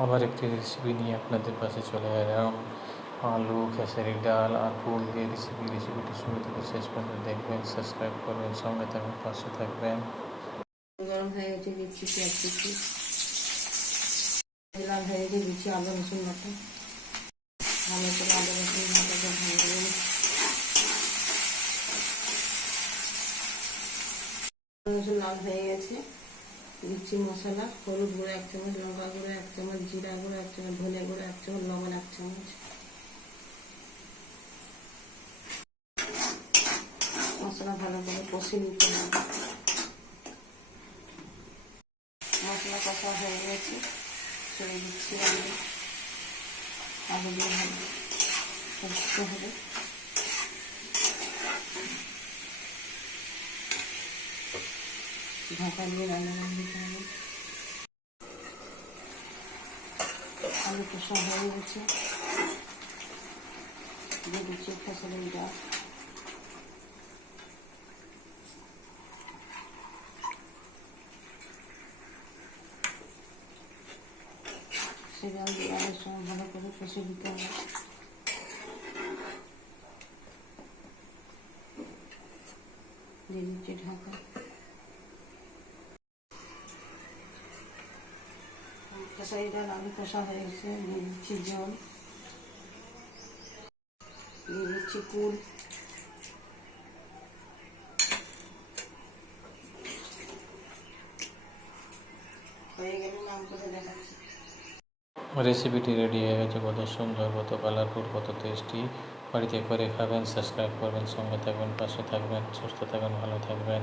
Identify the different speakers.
Speaker 1: আবার একটি রেসিপি নিয়ে আপনাদের পাশে চলে এলাম আলু খেসারি ডাল আর ফুল দিয়ে রেসিপি রেসিপিটি শুরু থেকে শেষ পর্যন্ত দেখবেন সাবস্ক্রাইব করবেন সঙ্গে থাকবেন পাশে থাকবেন
Speaker 2: গরম হয়ে গেছে দিচ্ছি পেঁয়াজ কুচি লাল হয়ে গেছে দিচ্ছি আদা রসুন বাটা ভালো করে আদা রসুন বাটাটা ভাঙবেন রসুন লাল হয়ে গেছে দিচ্ছি মশলা, হলুদ গুঁড়ো এক চামচ, লঙ্কা গুঁড়ো এক চামচ, জিরা গুঁড়ো এক চামচ ধনে গুঁড়ো এক চামচ, লবণ এক চামচ। মশলা ভালো করে কষে নিতে হবে। মশলা কষা হয়ে গেছে। ছেড়ে দিচ্ছি আলু আলু দিয়ে ভালো হবে। ঢাকা দিয়ে রান্না করে দিতে হবে আলু কষা হয়ে গেছে দিচ্ছি দিয়ে আলুর ভালো করে কষে দিতে হবে দিয়ে দিচ্ছি ঢাকা কষাই ডাল আলু কষা হয়ে গেছে দিয়ে দিচ্ছি জল দিয়ে দিচ্ছি কুল হয়ে গেলে নাম
Speaker 1: রেসিপিটি রেডি হয়ে গেছে। কত সুন্দর, কত কালারফুল কত টেস্টি বাড়িতে করে খাবেন সাবস্ক্রাইব করবেন, সঙ্গে থাকবেন, পাশে থাকবেন, সুস্থ থাকবেন, ভালো থাকবেন।